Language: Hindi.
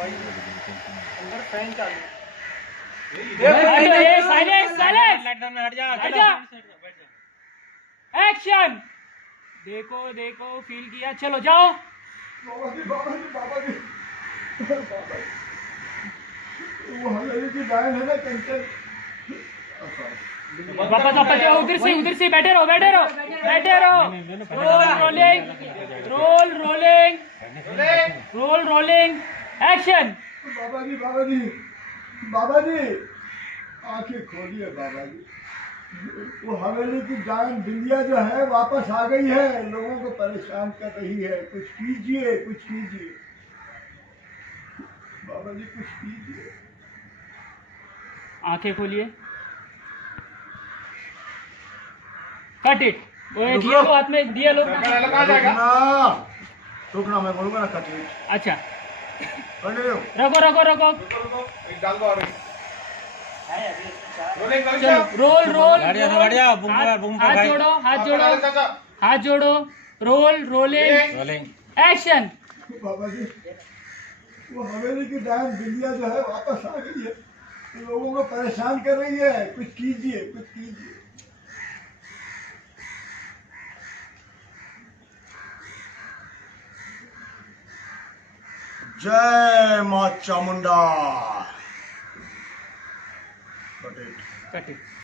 अंदर फैन चालू। एक्शन। देखो देखो, फील किया, चलो जाओ। बाबा जी बाबा जी बाबा जी बाबा जी, वो हवेली की डायन है ना कंचन। वापस वापस जाओ, उधर से बैठे रहो बैठे रहो बैठे रहो। Roll rolling, roll rolling, roll rolling, action. बाबा जी बाबा जी बाबा जी, आंखें खोलिए बाबा जी। वो हवेली की डायन बिंदिया जो है वापस आ गई है, लोगों को परेशान कर रही है। कुछ कीजिए कुछ कीजिए बाबा जी, कुछ कीजिए। आंखें खोलिए, कट इट। दिया लो हाथ में, दिया लो। रुकना, मैं बोलूंगा ना कटिए। अच्छा, कंटिन्यू। रखो रखो रखो। एक डाल दो और एक। चलो रोल रोल, हाथ भाई। जोड़ो हाथ जोड़ो चाचा हाथ जोड़ो। Roll rolling, action. बाबा जी, वो हवेली की डायन बिंदिया जो है वापस आ गई है, लोगों को परेशान कर रही है। कुछ कीजिए कुछ कीजिए। जय मां चामुंडा। Cut it.